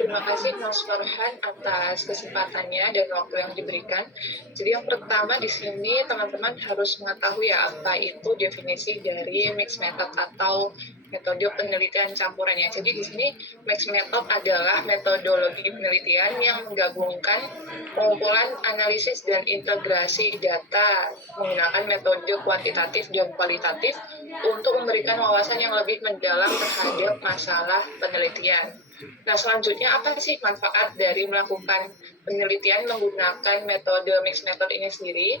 Terima kasih Mas Farhan atas kesempatannya dan waktu yang diberikan. Jadi yang pertama di sini teman-teman harus mengetahui ya apa itu definisi dari mixed method atau metode penelitian campurannya. Jadi di sini mixed method adalah metodologi penelitian yang menggabungkan pengumpulan, analisis, dan integrasi data menggunakan metode kuantitatif dan kualitatif untuk memberikan wawasan yang lebih mendalam terhadap masalah penelitian. Nah, selanjutnya apa sih manfaat dari melakukan penelitian menggunakan metode mixed method ini sendiri?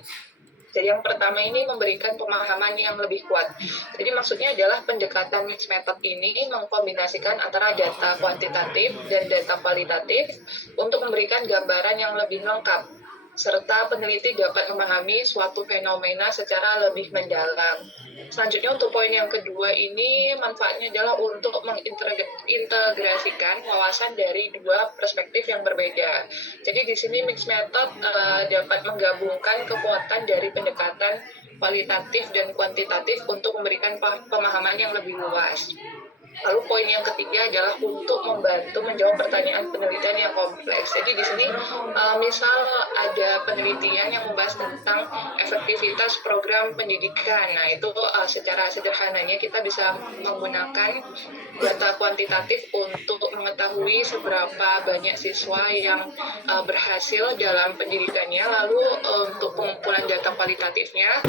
Jadi yang pertama ini memberikan pemahaman yang lebih kuat. Jadi maksudnya adalah pendekatan mixed method ini mengkombinasikan antara data kuantitatif dan data kualitatif untuk memberikan gambaran yang lebih lengkap, serta peneliti dapat memahami suatu fenomena secara lebih mendalam. Selanjutnya untuk poin yang kedua ini manfaatnya adalah untuk mengintegrasikan wawasan dari dua perspektif yang berbeda. Jadi di sini mixed method dapat menggabungkan kekuatan dari pendekatan kualitatif dan kuantitatif untuk memberikan pemahaman yang lebih luas. Lalu poin yang ketiga adalah untuk membantu menjawab pertanyaan penelitian yang kompleks. Jadi di sini misal ada penelitian yang membahas tentang efektivitas program pendidikan. Nah itu secara sederhananya kita bisa menggunakan data kuantitatif untuk mengetahui seberapa banyak siswa yang berhasil dalam pendidikannya. Lalu untuk pengumpulan data kualitatifnya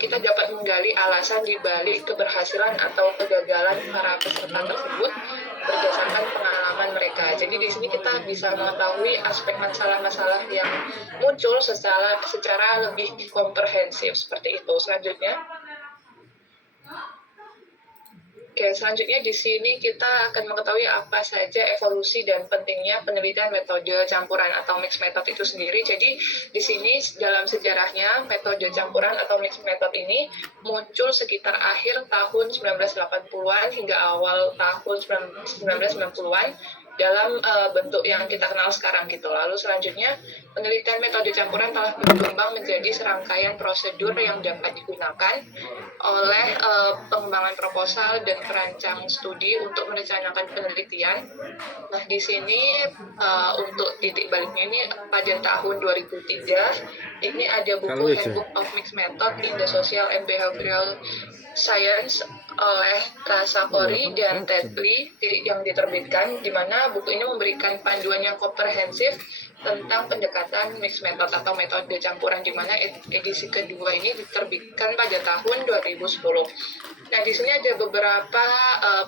kita dapat menggali alasan dibalik keberhasilan atau kegagalan para peserta tersebut berdasarkan pengalaman mereka. Jadi di sini kita bisa mengetahui aspek masalah-masalah yang muncul secara lebih komprehensif seperti itu. Selanjutnya di sini kita akan mengetahui apa saja evolusi dan pentingnya penelitian metode campuran atau mixed method itu sendiri. Jadi di sini dalam sejarahnya metode campuran atau mixed method ini muncul sekitar akhir tahun 1980-an hingga awal tahun 1990-an dalam bentuk yang kita kenal sekarang gitu. Lalu selanjutnya penelitian metode campuran telah berkembang menjadi serangkaian prosedur yang dapat digunakan oleh pengembangan proposal dan perancang studi untuk merencanakan penelitian. Nah di sini untuk titik baliknya ini pada tahun 2003 ini ada buku Handbook of Mixed Method in the Social and Behavioral Science oleh Tasakori dan Tedley yang diterbitkan, di mana buku ini memberikan panduan yang komprehensif tentang pendekatan mixed method atau metode campuran, di mana edisi kedua ini diterbitkan pada tahun 2010. Nah, di sini ada beberapa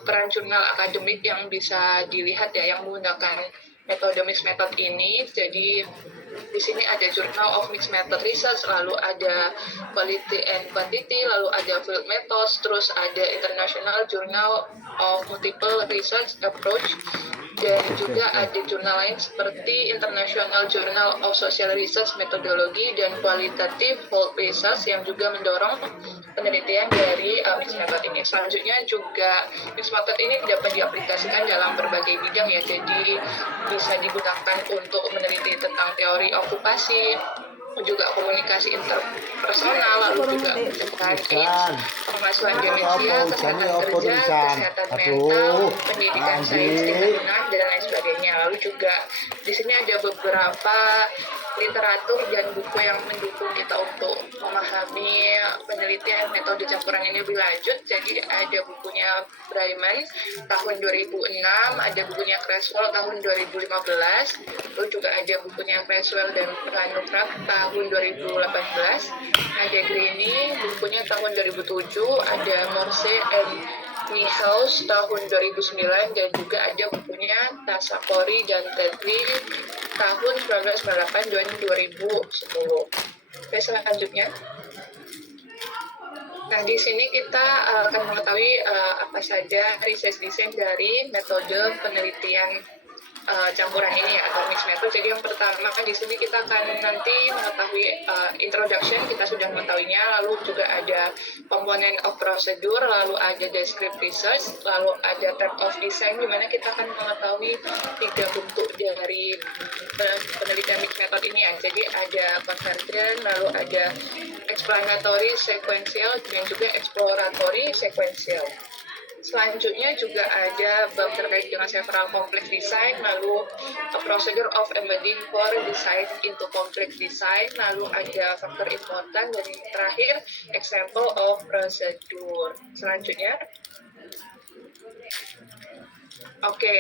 peran jurnal akademik yang bisa dilihat ya yang menggunakan metode mixed method ini. Jadi di sini ada Journal of Mixed Method Research, lalu ada Quality and Quantity, lalu ada Field Methods, terus ada International Journal of Multiple Research Approach, dan juga ada jurnal lain seperti International Journal of Social Research Methodology dan Qualitative Health Research yang juga mendorong penelitian dari mixed method ini. Selanjutnya juga mixed method ini dapat diaplikasikan dalam berbagai bidang ya, jadi bisa digunakan untuk meneliti tentang teori okupasi, juga komunikasi interpersonal, lalu juga mencegah AIDS, pengasuhan demensia, kesehatan kerja, kesehatan mental, pendidikan sains lingkungan, dan lain sebagainya. Lalu juga di sini ada beberapa literatur dan buku yang mendukung kita untuk memahami penelitian metode campuran ini lebih lanjut. Jadi ada bukunya Bryman tahun 2006, ada bukunya Creswell tahun 2015, lalu juga ada bukunya Creswell dan Ranuprak tahun 2018, ada Greene bukunya tahun 2007, ada Morse and Niehaus tahun 2009, dan juga ada bukunya Tasakori dan Tedley tahun 1998 dan 2010. Oke, selanjutnya. Nah, di sini kita akan mengetahui apa saja research design dari metode penelitian campuran ini atau mixed method. Jadi yang pertama di sini kita akan nanti mengetahui introduction, kita sudah mengetahuinya, lalu juga ada component of procedure, lalu ada descriptive research, lalu ada type of design, di mana kita akan mengetahui 3 bentuk dari penelitian mixed method ini ya. Jadi ada convergent, lalu ada explanatory sequential, dan juga exploratory sequential. Selanjutnya juga ada bab terkait dengan several complex design, lalu a procedure of embedding core design into complex design, lalu ada faktor important, dan yang terakhir example of procedure. Selanjutnya, oke,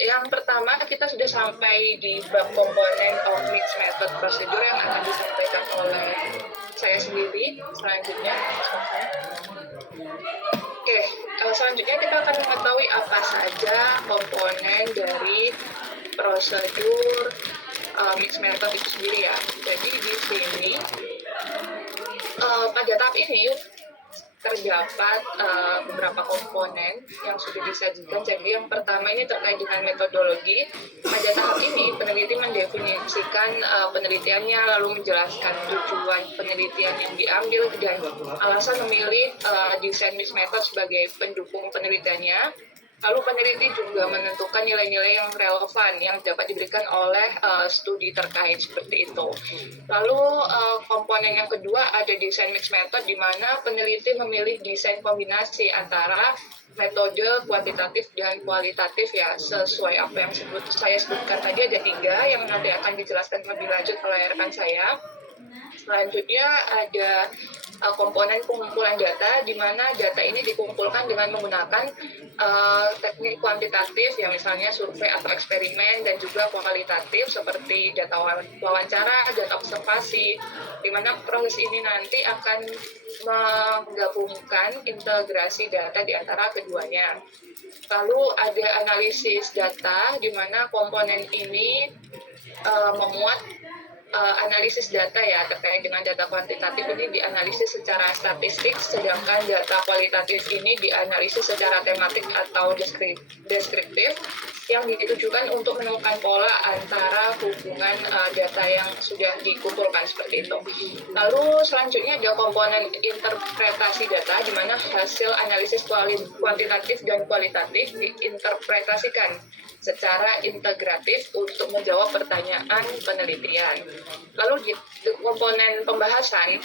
yang pertama kita sudah sampai di bab komponen of mixed method procedure yang akan disampaikan oleh saya sendiri. Selanjutnya, oke, selanjutnya kita akan mengetahui apa saja komponen dari prosedur mixed method itu sendiri ya. Jadi di sini pada tahap ini terdapat beberapa komponen yang sudah disajikan. Jadi yang pertama ini terkait dengan metodologi. Pada tahap ini peneliti mendefinisikan penelitiannya, lalu menjelaskan tujuan penelitian yang diambil dan alasan memilih desain mixed method sebagai pendukung penelitiannya. Lalu peneliti juga menentukan nilai-nilai yang relevan yang dapat diberikan oleh studi terkait seperti itu. Lalu komponen yang kedua ada desain mixed method, di mana peneliti memilih desain kombinasi antara metode kuantitatif dan kualitatif ya, sesuai apa yang saya sebutkan tadi. Ada 3 yang nanti akan dijelaskan lebih lanjut oleh rekan saya. Selanjutnya ada komponen pengumpulan data, di mana data ini dikumpulkan dengan menggunakan teknik kuantitatif, ya misalnya survei atau eksperimen, dan juga kualitatif seperti data wawancara, data observasi, di mana proses ini nanti akan menggabungkan integrasi data di antara keduanya. Lalu ada analisis data, di mana komponen ini memuat analisis data ya, terkait dengan data kuantitatif ini dianalisis secara statistik, sedangkan data kualitatif ini dianalisis secara tematik atau deskriptif, yang ditujukan untuk menemukan pola antara hubungan data yang sudah dikumpulkan seperti itu. Lalu selanjutnya ada komponen interpretasi data, di mana hasil analisis kuantitatif dan kualitatif diinterpretasikan secara integratif untuk menjawab pertanyaan penelitian. Lalu di komponen pembahasan,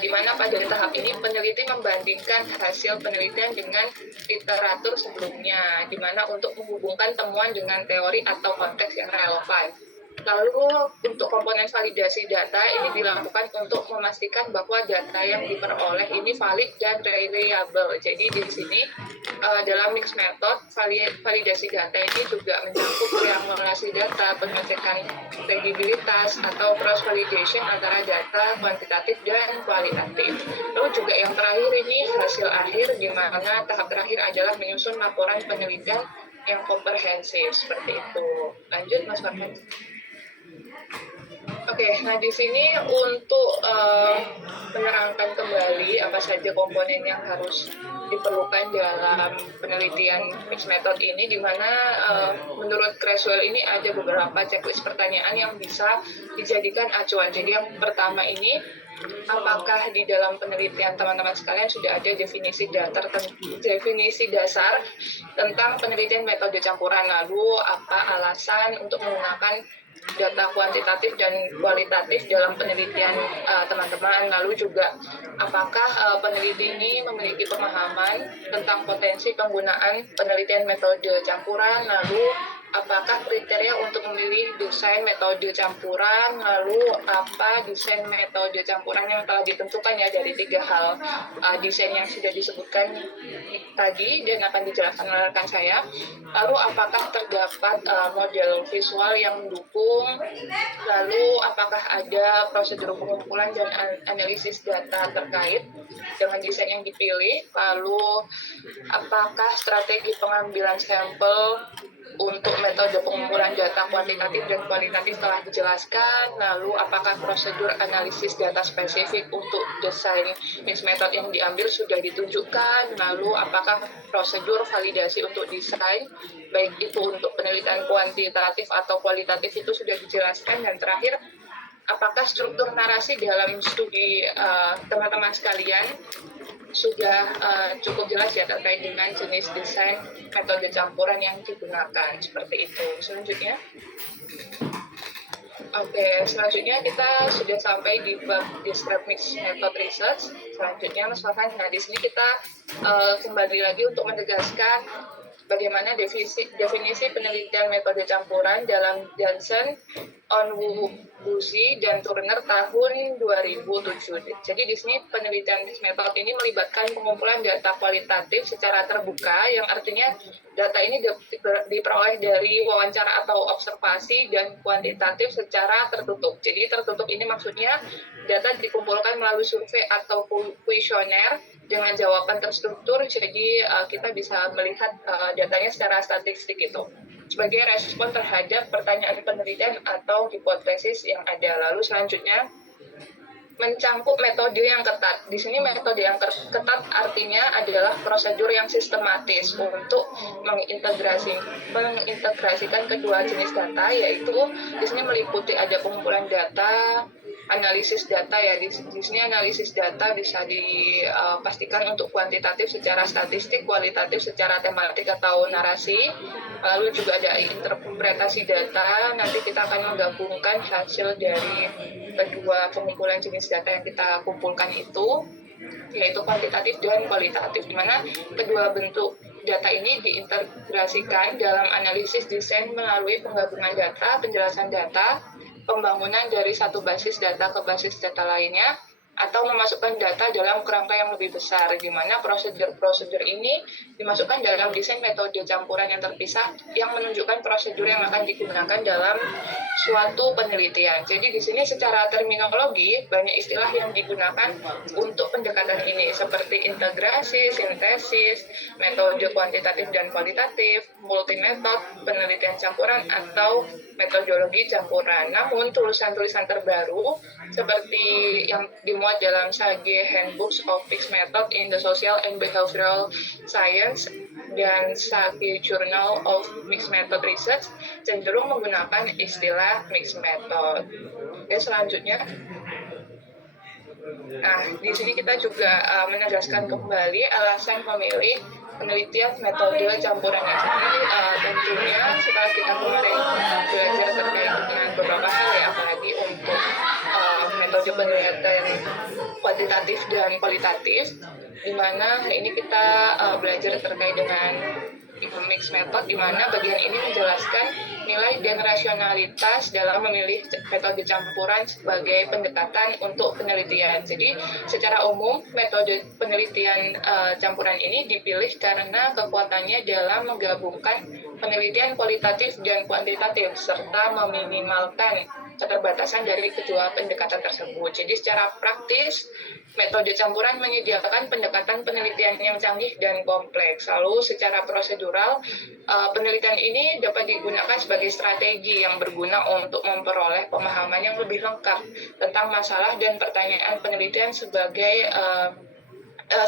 di mana pada tahap ini peneliti membandingkan hasil penelitian dengan literatur sebelumnya, di mana untuk menghubungkan temuan dengan teori atau konteks yang relevan. Lalu untuk komponen validasi data ini dilakukan untuk memastikan bahwa data yang diperoleh ini valid dan reliable. Jadi di sini dalam mixed method, validasi data ini juga mencakup triangulasi data, pengecekan kredibilitas atau cross validation antara data kuantitatif dan kualitatif. Lalu juga yang terakhir ini hasil akhir, di mana tahap terakhir adalah menyusun laporan penelitian yang komprehensif seperti itu. Lanjut Mas Farhan. Oke, nah di sini untuk menerangkan kembali apa saja komponen yang harus diperlukan dalam penelitian mixed method ini, di mana menurut Creswell ini ada beberapa checklist pertanyaan yang bisa dijadikan acuan. Jadi yang pertama ini, apakah di dalam penelitian teman-teman sekalian sudah ada definisi dasar tentang penelitian metode campuran, lalu apa alasan untuk menggunakan data kuantitatif dan kualitatif dalam penelitian teman-teman, lalu juga apakah peneliti ini memiliki pemahaman tentang potensi penggunaan penelitian metode campuran, lalu apakah kriteria untuk memilih desain metode campuran, lalu apa desain metode campuran yang telah ditentukan ya dari 3 hal desain yang sudah disebutkan tadi dan akan dijelaskan oleh rekan saya. Lalu apakah terdapat model visual yang mendukung, lalu apakah ada prosedur pengumpulan dan analisis data terkait dengan desain yang dipilih, lalu apakah strategi pengambilan sampel untuk metode pengumpulan data kuantitatif dan kualitatif telah dijelaskan, lalu apakah prosedur analisis data spesifik untuk desain mixed method yang diambil sudah ditunjukkan, lalu apakah prosedur validasi untuk desain, baik itu untuk penelitian kuantitatif atau kualitatif itu sudah dijelaskan, dan terakhir apakah struktur narasi dalam studi teman-teman sekalian sudah cukup jelas ya terkait dengan jenis desain metode campuran yang digunakan seperti itu. Selanjutnya, Oke, selanjutnya kita sudah sampai di bab describe mixed method research. Selanjutnya Mas Farhan, nah di sini kita kembali lagi untuk menegaskan bagaimana definisi penelitian metode campuran dalam Johnson, Onwubuzi, dan Turner tahun 2007. Jadi di sini penelitian mixed method ini melibatkan pengumpulan data kualitatif secara terbuka, yang artinya data ini diperoleh dari wawancara atau observasi, dan kuantitatif secara tertutup. Jadi tertutup ini maksudnya data dikumpulkan melalui survei atau kuesioner dengan jawaban terstruktur, jadi kita bisa melihat datanya secara statistik itu sebagai respon terhadap pertanyaan penelitian atau hipotesis yang ada. Lalu selanjutnya mencangkup metode yang ketat. Di sini metode yang ketat artinya adalah prosedur yang sistematis untuk mengintegrasikan kedua jenis data, yaitu di sini meliputi ada pengumpulan data, analisis data ya. Di sini analisis data bisa dipastikan untuk kuantitatif secara statistik, kualitatif secara tematik atau narasi. Lalu juga ada interpretasi data. Nanti kita akan menggabungkan hasil dari kedua pengumpulan jenis data yang kita kumpulkan itu, yaitu kuantitatif dan kualitatif, di mana kedua bentuk data ini diintegrasikan dalam analisis desain melalui penggabungan data, penjelasan data, pembangunan dari satu basis data ke basis data lainnya, atau memasukkan data dalam kerangka yang lebih besar, di mana prosedur-prosedur ini dimasukkan dalam desain metode campuran yang terpisah yang menunjukkan prosedur yang akan digunakan dalam suatu penelitian. Jadi di sini secara terminologi banyak istilah yang digunakan untuk pendekatan ini, seperti integrasi, sintesis, metode kuantitatif dan kualitatif, multimetode, penelitian campuran, atau metodologi campuran. Namun tulisan-tulisan terbaru seperti yang dimuat dalam Sage Handbooks of Mixed Method in the Social and Behavioral Science dan Sage Journal of Mixed Method Research cenderung menggunakan istilah mixed method. Oke, selanjutnya. Nah, di sini kita juga menegaskan kembali alasan memilih penelitian metode campurannya. Jadi tentunya setelah kita kemarin belajar terkait dengan beberapa hal ya, apalagi untuk metode penelitian kuantitatif dan kualitatif, di mana ini kita belajar terkait dengan mixed method, di mana bagian ini menjelaskan nilai dan rasionalitas dalam memilih metode campuran sebagai pendekatan untuk penelitian. Jadi secara umum metode penelitian campuran ini dipilih karena kekuatannya dalam menggabungkan penelitian kualitatif dan kuantitatif serta meminimalkan keterbatasan dari kedua pendekatan tersebut. Jadi secara praktis, metode campuran menyediakan pendekatan penelitian yang canggih dan kompleks. Lalu secara prosedural, penelitian ini dapat digunakan sebagai strategi yang berguna untuk memperoleh pemahaman yang lebih lengkap tentang masalah dan pertanyaan penelitian sebagai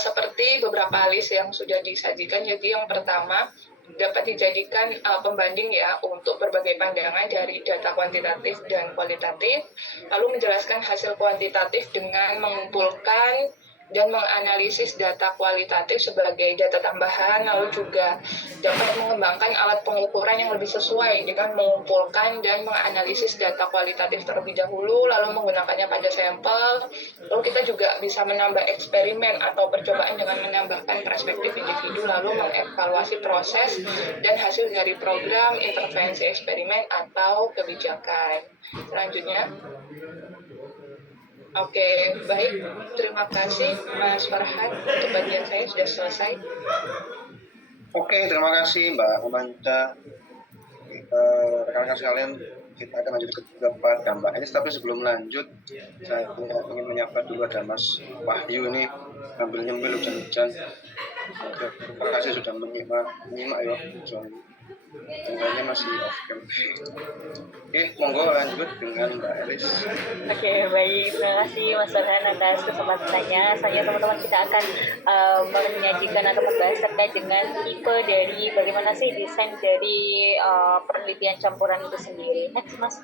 seperti beberapa list yang sudah disajikan. Jadi yang pertama, dapat dijadikan pembanding ya untuk berbagai pandangan dari data kuantitatif dan kualitatif, lalu menjelaskan hasil kuantitatif dengan mengumpulkan dan menganalisis data kualitatif sebagai data tambahan, lalu juga dapat mengembangkan alat pengukuran yang lebih sesuai dengan mengumpulkan dan menganalisis data kualitatif terlebih dahulu, lalu menggunakannya pada sampel. Lalu kita juga bisa menambah eksperimen atau percobaan dengan menambahkan perspektif individu, lalu mengevaluasi proses dan hasil dari program, intervensi eksperimen, atau kebijakan. Selanjutnya, oke, baik. Terima kasih Mas Farhan. Untuk bagian saya sudah selesai. Oke, terima kasih Mbak Amanda. Rekan-rekan sekalian, kita akan lanjut ke bab gambar ini. Tapi sebelum lanjut, saya ingin menyapa dulu ada Mas Wahyu ini sambil nyemil hujan-hujan. Terima kasih sudah menyimak ya. Tengahnya masih off cam. Oke, monggo lanjut dengan Mbak Elis. Oke, baik. Terima kasih Mas Farhan atas kesempatannya. Selanjutnya teman-teman kita akan menyajikan atau membahas terkait dengan tipe dari bagaimana sih desain dari penelitian campuran itu sendiri. Next, Mas.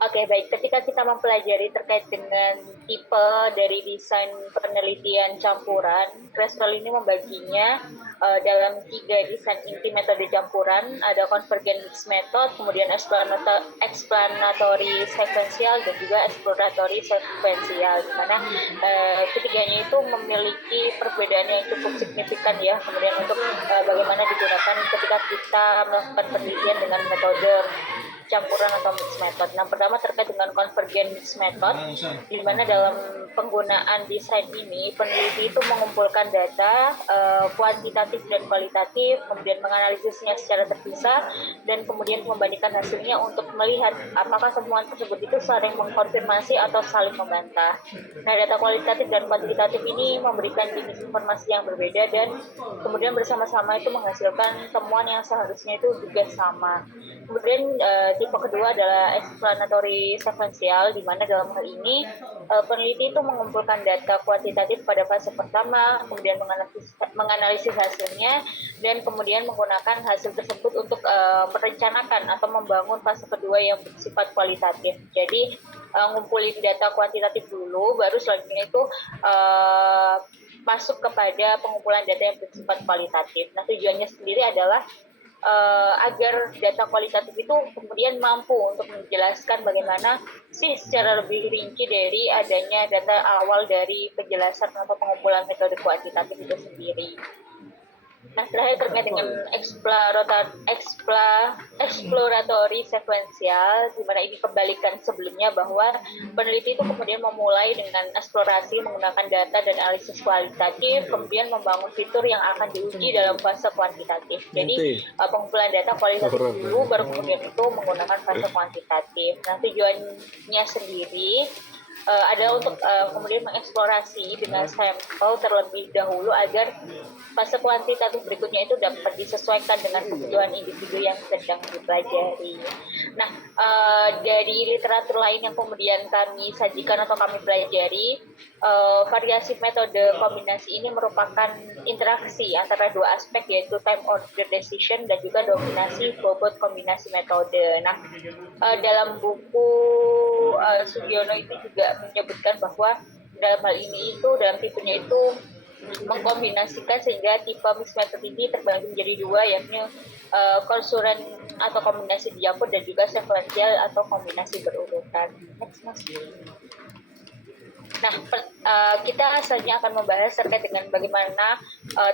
Oke, baik. Ketika kita mempelajari terkait dengan tipe dari desain penelitian campuran, Creswell ini membaginya dalam 3 desain inti metode campuran. Ada convergent mixed method, kemudian explanatory sequential, dan juga exploratory sequential. Di mana ketiganya itu memiliki perbedaan yang cukup signifikan ya. Kemudian untuk bagaimana digunakan ketika kita melakukan penelitian dengan metode campuran atau mixed method. Nah, pertama terkait dengan convergent mixed method, di mana dalam penggunaan desain ini peneliti itu mengumpulkan data kuantitatif dan kualitatif, kemudian menganalisisnya secara terpisah, dan kemudian membandingkan hasilnya untuk melihat apakah temuan tersebut itu saling mengkonfirmasi atau saling membantah. Nah, data kualitatif dan kuantitatif ini memberikan jenis informasi yang berbeda dan kemudian bersama-sama itu menghasilkan temuan yang seharusnya itu juga sama. Kemudian tipe kedua adalah explanatory sequential, di mana dalam hal ini peneliti itu mengumpulkan data kuantitatif pada fase pertama, kemudian menganalisis hasilnya, dan kemudian menggunakan hasil tersebut untuk merencanakan atau membangun fase kedua yang bersifat kualitatif. Jadi ngumpulin data kuantitatif dulu, baru selanjutnya itu masuk kepada pengumpulan data yang bersifat kualitatif. Nah, tujuannya sendiri adalah agar data kualitatif itu kemudian mampu untuk menjelaskan bagaimana sih secara lebih rinci dari adanya data awal dari penjelasan atau pengumpulan metode kuantitatif itu sendiri. Nah, terakhir terkait dengan exploratory sequential, di mana ini kebalikan sebelumnya bahwa peneliti itu kemudian memulai dengan eksplorasi menggunakan data dan analisis kualitatif, kemudian membangun fitur yang akan diuji dalam fase kuantitatif. Jadi pengumpulan data kualitatif dulu, baru kemudian itu menggunakan fase kuantitatif. Nah, tujuannya sendiri adalah untuk kemudian mengeksplorasi dengan sampel terlebih dahulu agar fase kuantitatif berikutnya itu dapat disesuaikan dengan kebutuhan individu yang sedang dipelajari. Nah, dari literatur lain yang kemudian kami sajikan atau kami pelajari, variasi metode kombinasi ini merupakan interaksi antara dua aspek, yaitu time order decision dan juga dominasi bobot kombinasi metode. Nah, dalam buku Sugiono itu juga menyebutkan bahwa dalam hal ini itu dalam tipenya itu mengkombinasikan sehingga tipe mixed method ini terbagi menjadi dua, yakni konsulen atau kombinasi dicampur dan juga sequential atau kombinasi berurutan. Next. Nah, kita selanjutnya akan membahas terkait dengan bagaimana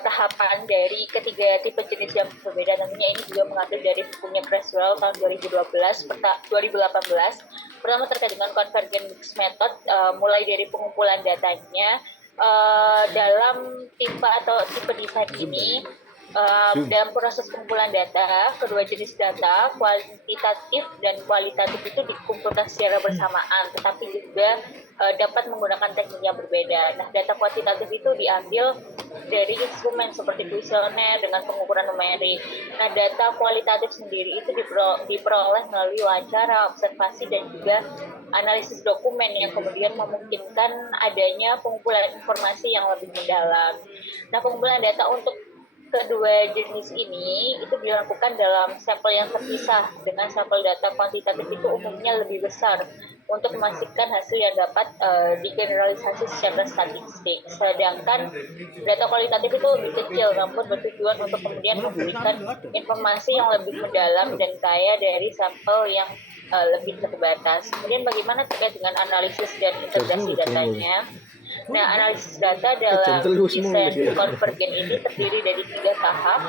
tahapan dari ketiga tipe jenis yang berbeda. Tentunya ini juga mengambil dari bukunya Creswell tahun 2018. Pertama terkait dengan convergent mixed method, mulai dari pengumpulan datanya. Dalam tipe desain ini, dalam proses pengumpulan data, kedua jenis data, kuantitatif dan kualitatif itu dikumpulkan secara bersamaan, tetapi juga dapat menggunakan teknik yang berbeda. Nah, data kuantitatif itu diambil dari instrumen seperti kuesioner dengan pengukuran numerik. Nah, data kualitatif sendiri itu diperoleh melalui wawancara, observasi, dan juga analisis dokumen yang kemudian memungkinkan adanya pengumpulan informasi yang lebih mendalam. Nah, pengumpulan data untuk kedua jenis ini itu dilakukan dalam sampel yang terpisah, dengan sampel data kuantitatif itu umumnya lebih besar untuk memastikan hasil yang dapat digeneralisasi secara statistik. Sedangkan data kualitatif itu lebih kecil, namun bertujuan untuk kemudian memberikan informasi yang lebih mendalam dan kaya dari sampel yang lebih terbatas. Kemudian bagaimana terkait dengan analisis dan integrasi datanya? Nah, analisis data dalam desain convergent ini terdiri dari 3 tahap.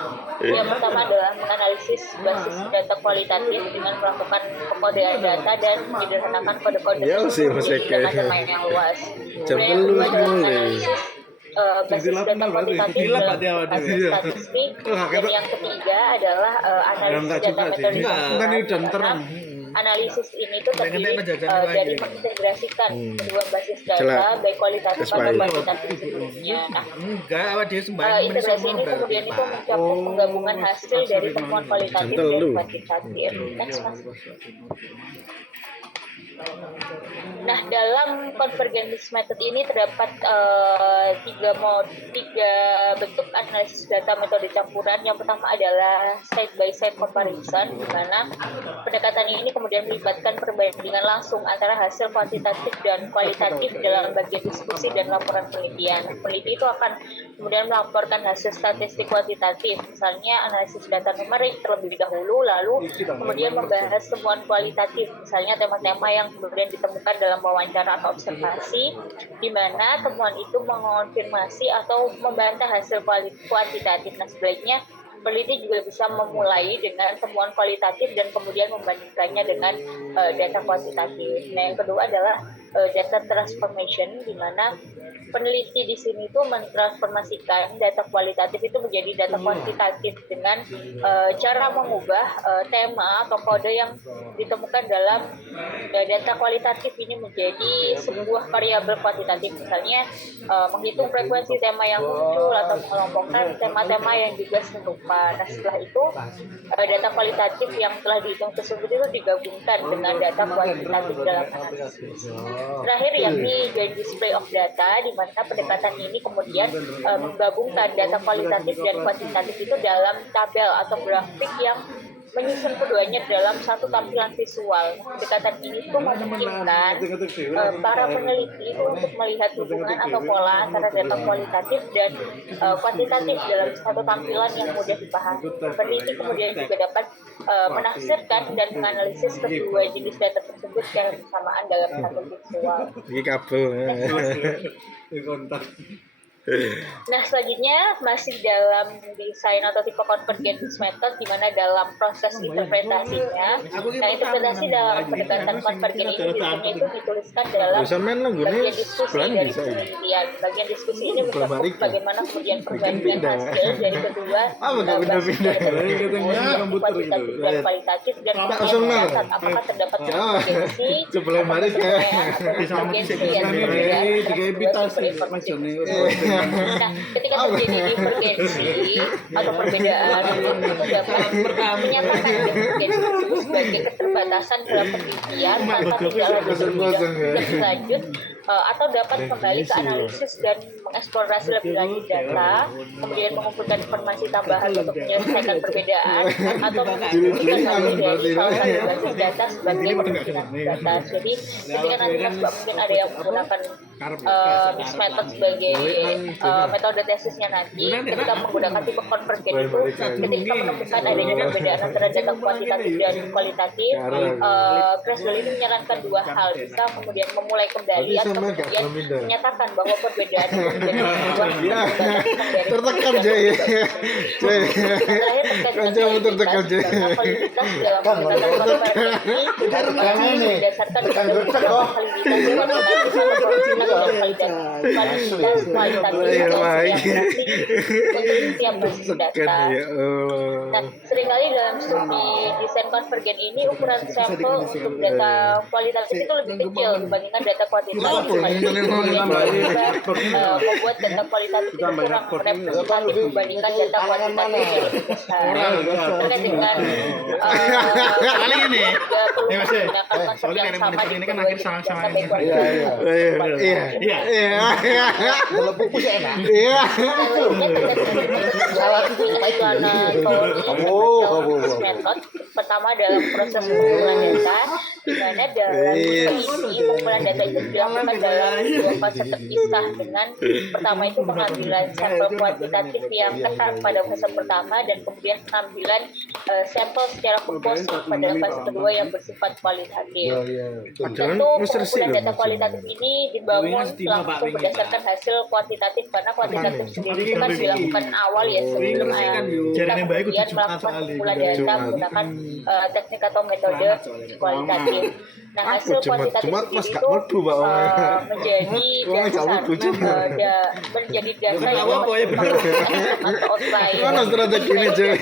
Yang pertama adalah menganalisis basis data kualitatif dengan melakukan pengkodean data dan menyederhanakan kode-kode dengan domain yang luas. Kemudian yang kedua adalah menganalisis basis data kuantitatif dalam basis statistik, dan yang ketiga adalah analisis data metode. Analisis ini tuh terdiri dari mengintegrasikan kedua basis data, baik kualitatif atau kuantitatif sebelumnya. Nah, integrasi ini kemudian itu mencakup penggabungan hasil dari temuan kualitatif dan kuantitatif. Next, Mas. Nah, dalam convergence method ini terdapat tiga bentuk analisis data metode campuran. Yang pertama adalah side by side comparison, di mana pendekatan ini kemudian melibatkan perbandingan langsung antara hasil kuantitatif dan kualitatif dalam bagian diskusi dan laporan penelitian. Peneliti itu akan kemudian melaporkan hasil statistik kuantitatif, misalnya analisis data numerik terlebih dahulu, lalu kemudian membahas temuan kualitatif, misalnya tema-tema yang kemudian ditemukan dalam wawancara atau observasi, di mana temuan itu mengonfirmasi atau membantah hasil kuantitatif. Nah, sebaliknya peneliti juga bisa memulai dengan temuan kualitatif dan kemudian membandingkannya dengan data kuantitatif. Nah, yang kedua adalah data transformation, di mana peneliti di sini itu mentransformasikan data kualitatif itu menjadi data kuantitatif dengan cara mengubah tema atau kode yang ditemukan dalam data kualitatif ini menjadi sebuah variabel kuantitatif, misalnya menghitung frekuensi tema yang muncul atau mengelompokkan tema-tema yang juga serupa. Nah, setelah itu data kualitatif yang telah dihitung tersebut itu digabungkan dengan data kuantitatif dalam analisis. Terakhir yakni joint display of data, di mana pendekatan ini kemudian menggabungkan data kualitatif dan kuantitatif itu dalam tabel atau grafik yang menyusun keduanya dalam satu tampilan visual. Pendekatan ini tuh memungkinkan para peneliti itu untuk melihat hubungan atau pola antara data kualitatif dan kuantitatif dalam satu tampilan yang mudah dipahami. Peneliti kemudian juga dapat menafsirkan dan menganalisis kedua jenis data tersebut secara bersamaan dalam satu visual. Ini kabel. Nah, selanjutnya masih dalam desain atau tipe convergence method, di mana dalam proses interpretasinya, nah interpretasi dalam pendekatan convergence ini biasanya itu dituliskan dalam bagian diskusi dari penelitian. Bagian diskusi ini mencakup bagaimana kemudian perbandingan hasil dari kedua basis data kuantitatif dan kualitatif, dan kemudian melihat apakah terdapat konvergensi atau konvergensi yang berbeda antara kedua informasi. Nah, ketika terjadi divergensi atau perbedaan, itu dapat menyatakan divergensi tersebut sebagai keterbatasan dalam penelitian tanpa tindak lanjut atau dapat kembali ke analisis dan mengeksplorasi lebih lanjut data, kemudian mengumpulkan informasi tambahan untuk menyelesaikan perbedaan, atau mengumpulkan hasil dari salah satu basis data sebagai pemeriksaan data. Jadi ketika nanti mungkin ada yang menggunakan mixed method sebagai metode tesisnya nanti, ketika menggunakan tipe convergence itu, ketika menemukan adanya perbedaan antara data kuantitatif dan kualitatif, Creswell ini menyarankan dua hal, bisa kemudian memulai kembali atau kemudian menyatakan bahwa perbedaan itu menjadi sebuah tertekan Jay. Terakhir terkait dengan validitas dalam pendekatan convergence ini berdasarkan validitas setiap basis data. Nah, seringkali dalam studi desain konvergen ini ukuran sampel untuk data kualitatif itu lebih kecil dibandingkan data kuantitatif. Membuat data kualitatif itu kurang representatif dibandingkan data kuantitatif yang lebih besar. Terkait dengan menggunakan konsep yang sama di kedua jenis data baik kualitatif. Iya. Method pertama dalam proses pengumpulan data, di mana dalam ini pengumpulan data itu dilakukan dalam dua fase terpisah, dengan pertama itu pengambilan sampel kuantitatif yang ketat pada fase pertama, dan kemudian pengambilan sampel secara proporsi pada fase kedua yang bersifat kualitatif. Tentu pengumpulan data kualitatif ini dibangun langsung berdasarkan hasil kuantitatif, karena kuantitatif sendiri itu kan dilakukan awal ya sebelum kita kemudian melakukan pengumpulan data menggunakan teknik atau metode kualitatif. Nah, hasil kuantitatif sendiri itu menjadi dasar yang atau outlier. Mana strategi ini Jay?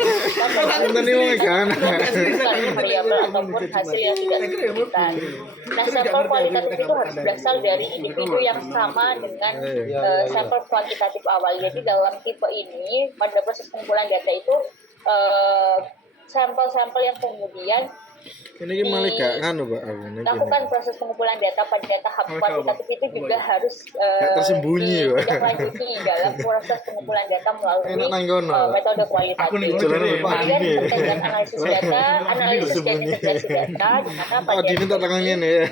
Nanti mau kan? Variabel ataupun hasil yang tidak signifikan. Nah, sampel kualitatif itu harus berasal dari individu yang sama dengan sampel kuantitatif awal. Jadi dalam tipe ini pada proses pengumpulan data itu sampel-sampel yang kemudian Ini ki malah gak nganu, Pak. Aku ini lakukan proses pengumpulan data pada tahap kuantitatif itu juga harus gak tersembunyi, Pak. ditindaklanjuti dalam proses pengumpulan data melalui Enak nang kono. metode kualitatif. Jalan Pak Kemudian Dini. terkait dengan analisis data, analisis dan integrasi data, di mana Oh, pada Dini tak tangan ngene ya.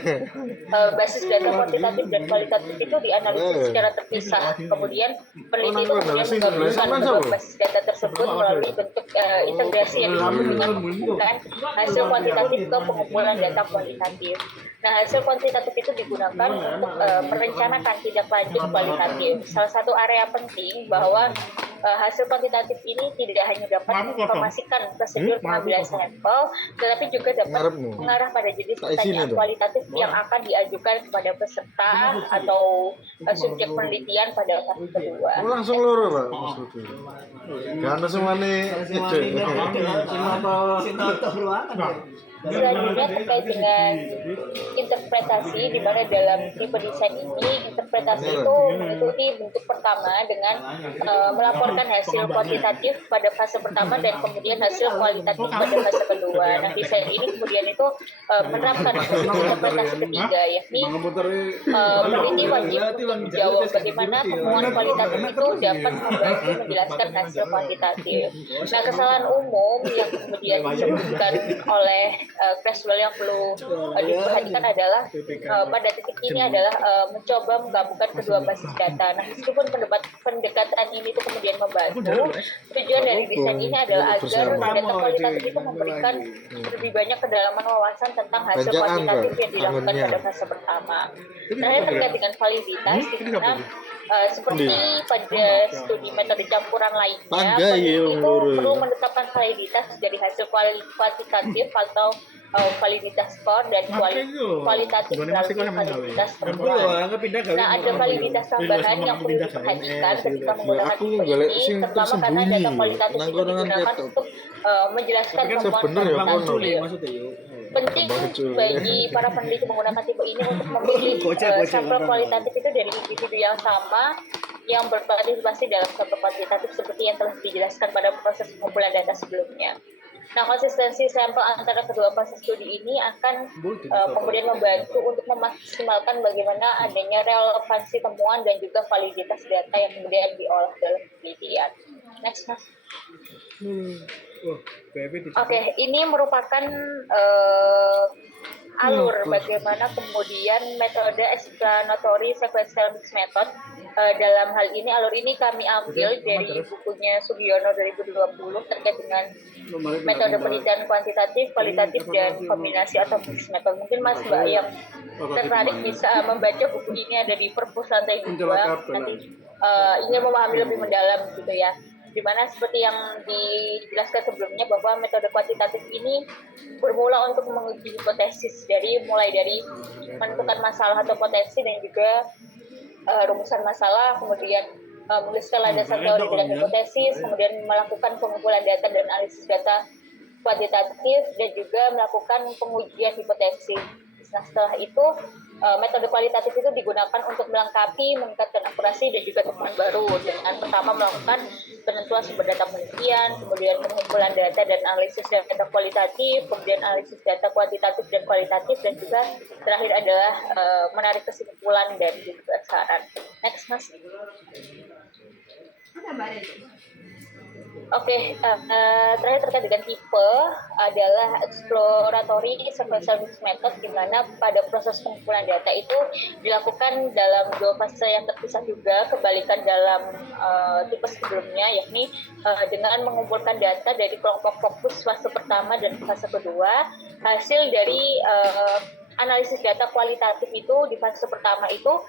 basis data kuantitatif dan kualitatif itu dianalisis secara terpisah. Kemudian peneliti itu kemudian menggabungkan kedua basis data tersebut melalui bentuk integrasi yang disebut dengan menghubungkan hasil kuantitatif ke pengumpulan data kualitatif. Nah, hasil kuantitatif itu digunakan untuk merencanakan tindak lanjut kualitatif. Salah satu area penting bahwa hasil kuantitatif ini tidak hanya dapat menginformasikan prosedur pengambilan sampel, tetapi juga dapat mengarah pada jenis pertanyaan kualitatif yang akan diajukan kepada peserta atau subjek penelitian pada tahap kedua. Langsung loro, Pak. Maksudnya. Gak ada semuanya Selanjutnya terkait dengan interpretasi, di mana dalam tipe desain ini interpretasi itu mengikuti bentuk pertama dengan melaporkan hasil kuantitatif pada fase pertama dan kemudian hasil kualitatif pada fase kedua. Nah, desain ini kemudian itu menerapkan proses interpretasi ketiga, yakni peneliti wajib menjawab bagaimana temuan kualitatif itu dapat membantu menjelaskan hasil kuantitatif. Nah, kesalahan umum yang kemudian disebutkan oleh Creswell yang perlu diperhatikan adalah pada titik ini adalah mencoba menggabungkan kedua basis data. Nah, meskipun pendekatan ini itu kemudian membantu, tujuan dari desain ini adalah agar data kualitatif itu memberikan lebih banyak kedalaman wawasan tentang hasil kuantitatif yang dilakukan pada fase pertama. Terakhir terkait dengan validitas, di mana seperti pada studi metode campuran lainnya, peneliti itu perlu menetapkan validitas dari hasil kuantitatif atau validitas skor dan kualitatif melalui validitas temuan. Nah, ada validitas tambahan yang perlu diperhatikan ketika menggunakan tipe ini, terutama karena data kualitatif itu digunakan untuk menjelaskan temuan kuantitatif. Penting bagi para peneliti menggunakan tipe ini untuk memilih sampel kualitatif itu dari individu yang sama yang berpartisipasi dalam sampel kuantitatif seperti yang telah dijelaskan pada proses pengumpulan data sebelumnya. Nah, konsistensi sampel antara kedua fase studi ini akan kemudian membantu untuk memaksimalkan bagaimana adanya relevansi temuan dan juga validitas data yang kemudian diolah dalam penelitian. Next, Mas. Oke, ini merupakan alur bagaimana kemudian metode explanatory sequential mixed method. Dalam hal ini, alur ini kami ambil dari bukunya Sugiono 2020 terkait dengan metode penelitian kuantitatif, kualitatif, dan kombinasi atau mixed method. Mungkin Mas Mbak yang tertarik bisa membaca buku ini, ada di perpus lantai 2, nanti ingin memahami lebih mendalam gitu ya. Dimana seperti yang dijelaskan sebelumnya bahwa metode kuantitatif ini bermula untuk menguji hipotesis, mulai dari menentukan masalah atau potensi dan juga rumusan masalah, kemudian menuliskan landasan teori dan hipotesis, kemudian melakukan pengumpulan data dan analisis data kuantitatif, dan juga melakukan pengujian hipotesis. Nah, setelah itu metode kualitatif itu digunakan untuk melengkapi, meningkatkan akurasi dan juga temuan baru dengan pertama melakukan penentuan sumber data penelitian, kemudian pengumpulan data dan analisis data kualitatif, kemudian analisis data kuantitatif dan kualitatif, dan juga terakhir adalah menarik kesimpulan dan juga saran. Next, Mas. Oke, terakhir terkait dengan tipe adalah exploratory sequential mixed method, di mana pada proses pengumpulan data itu dilakukan dalam dua fase yang terpisah juga, kebalikan dalam tipe sebelumnya, yakni dengan mengumpulkan data dari kelompok fokus fase pertama dan fase kedua. Hasil dari analisis data kualitatif itu di fase pertama itu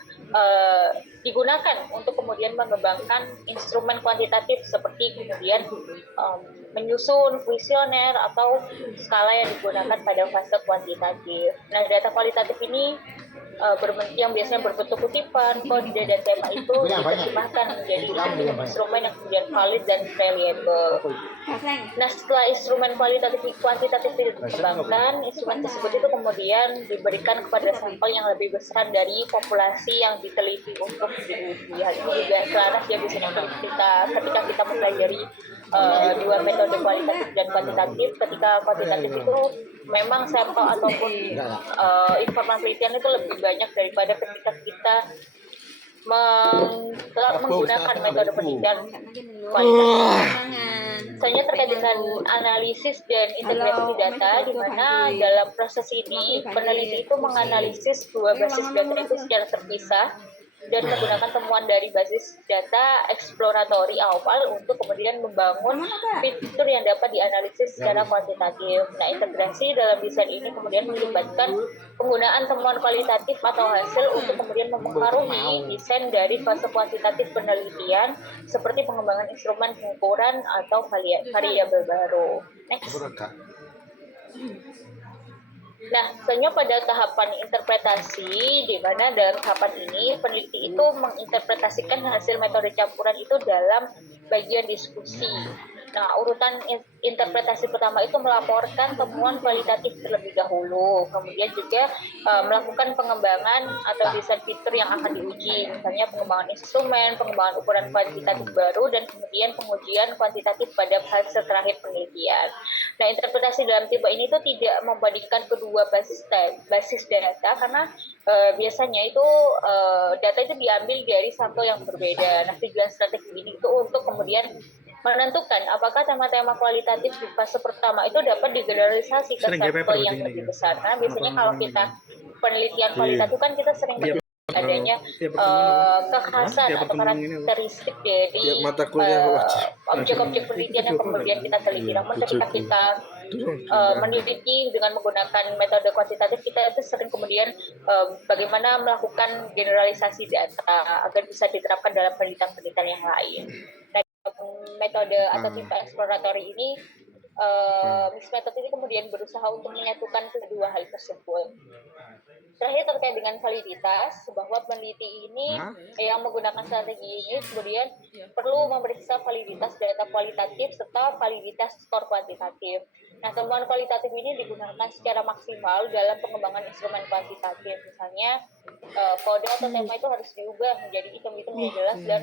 digunakan untuk kemudian mengembangkan instrumen kuantitatif seperti kemudian menyusun kuesioner atau skala yang digunakan pada fase kuantitatif. Nah, data kualitatif ini yang biasanya berbentuk kutipan, kode, dan tema itu diterjemahkan menjadi instrumen yang kemudian valid dan reliable. Nah, setelah instrumen kuantitatif itu dikembangkan, instrumen tersebut itu kemudian diberikan kepada sampel yang lebih besar dari populasi yang diteliti untuk diuji. Hal ini juga selaras ya biasanya ketika kita mempelajari dua metode kualitatif dan kuantitatif. Ketika kuantitatif itu memang sampel ataupun informan penelitian itu lebih banyak daripada ketika kita menggunakan metode penelitian kualitatif. Misalnya terkait dengan analisis dan integrasi data, di mana dalam proses ini peneliti itu menganalisis dua basis data itu secara terpisah dan menggunakan temuan dari basis data eksploratory awal untuk kemudian membangun fitur yang dapat dianalisis secara kuantitatif. Nah, integrasi dalam desain ini kemudian melibatkan penggunaan temuan kualitatif atau hasil untuk kemudian mempengaruhi desain dari fase kuantitatif penelitian seperti pengembangan instrumen pengukuran atau variabel baru. Next. Nah, sebenarnya pada tahapan interpretasi, di mana dalam tahapan ini peneliti itu menginterpretasikan hasil metode campuran itu dalam bagian diskusi. Nah, urutan interpretasi pertama itu melaporkan temuan kualitatif terlebih dahulu, kemudian juga melakukan pengembangan atau desain fitur yang akan diuji, misalnya pengembangan instrumen, pengembangan ukuran kuantitatif baru, dan kemudian pengujian kuantitatif pada fase terakhir penelitian. Nah, interpretasi dalam tipe ini itu tidak membandingkan kedua basis data karena biasanya itu data itu diambil dari sampel yang berbeda. Nah, tujuan strategi ini itu untuk kemudian menentukan apakah tema-tema kualitatif di fase pertama itu dapat digeneralisasi ke sampel yang lebih besar. Karena biasanya kalau kita penelitian kualitatif kan kita sering adanya kekhasan atau karakteristik dari objek-objek penelitian yang kemudian kita teliti. Namun ketika kita meneliti dengan menggunakan metode kuantitatif, kita itu sering kemudian bagaimana melakukan generalisasi data agar bisa diterapkan dalam penelitian-penelitian yang lain. Nah, metode atau tipe eksploratory ini mixed method ini kemudian berusaha untuk menyatukan kedua hal tersebut. Terakhir terkait dengan validitas, bahwa peneliti ini yang menggunakan strategi ini kemudian perlu memeriksa validitas data kualitatif serta validitas skor kuantitatif. Nah, temuan kualitatif ini digunakan secara maksimal dalam pengembangan instrumen kuantitatif. Misalnya, kode atau tema itu harus diubah menjadi item-item yang jelas dan